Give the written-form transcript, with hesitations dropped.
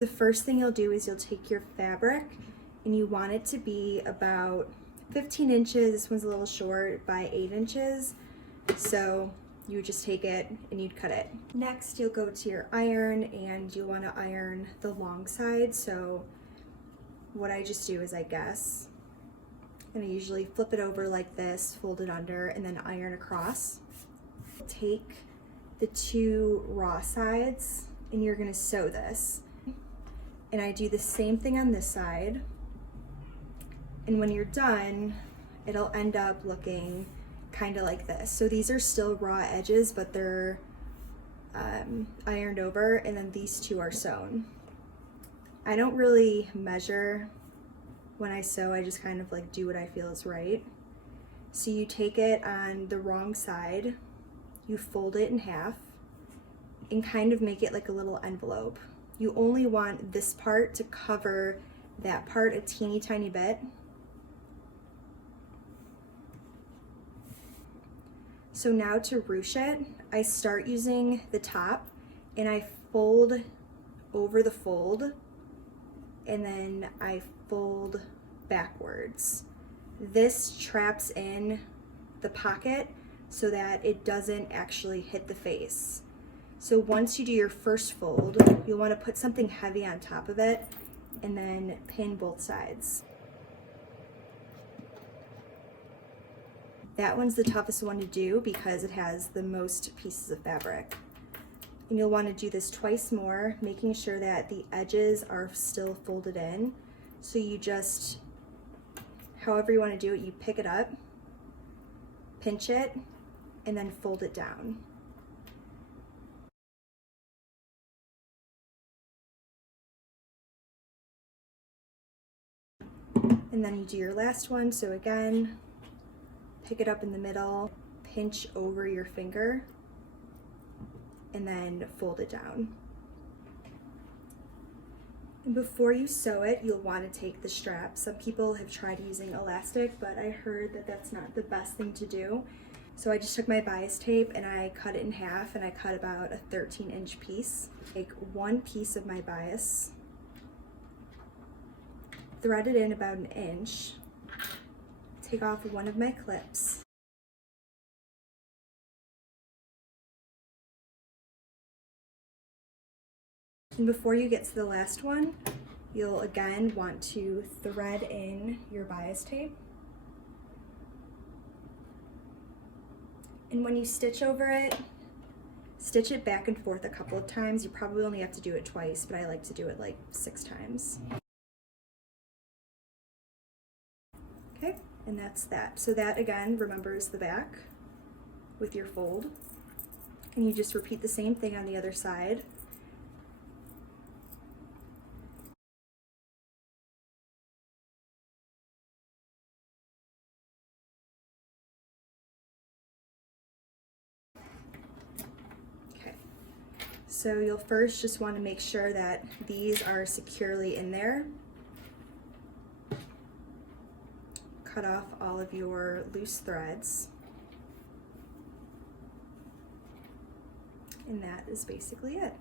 The first thing you'll do is you'll take your fabric and you want it to be about 15 inches. This one's a little short, by 8 inches. So you would just take it and you'd cut it. Next, you'll go to your iron and you want to iron the long side. So what I just do is I usually flip it over like this, fold it under, and then iron across. Take the 2 raw sides and you're gonna sew this. And I do the same thing on this side. And when you're done, it'll end up looking kind of like this. So these are still raw edges, but they're ironed over, and then these 2 are sewn. I don't really measure when I sew, I just kind of like do what I feel is right. So you take it on the wrong side, you fold it in half, and kind of make it like a little envelope. You only want this part to cover that part a teeny tiny bit. So now to ruche it, I start using the top and I fold over the fold, and then I fold backwards. This traps in the pocket so that it doesn't actually hit the face. So once you do your first fold, you'll want to put something heavy on top of it and then pin both sides. That one's the toughest one to do because it has the most pieces of fabric. And you'll want to do this twice more, making sure that the edges are still folded in. So you just, however you want to do it, you pick it up, pinch it, and then fold it down. And then you do your last one. So again, pick it up in the middle, pinch over your finger, and then fold it down. And before you sew it, you'll want to take the strap. Some people have tried using elastic, but I heard that that's not the best thing to do. So I just took my bias tape and I cut it in half, and I cut about a 13-inch piece. Take one piece of my bias, thread it in about 1 inch, take off one of my clips, and before you get to the last one, you'll again want to thread in your bias tape. And when you stitch over it, stitch it back and forth a couple of times. You probably only have to do it twice, but I like to do it like 6 times. Okay, and that's that. So that again remembers the back with your fold. And you just repeat the same thing on the other side. Okay, so you'll first just want to make sure that these are securely in there. Cut off all of your loose threads. And that is basically it.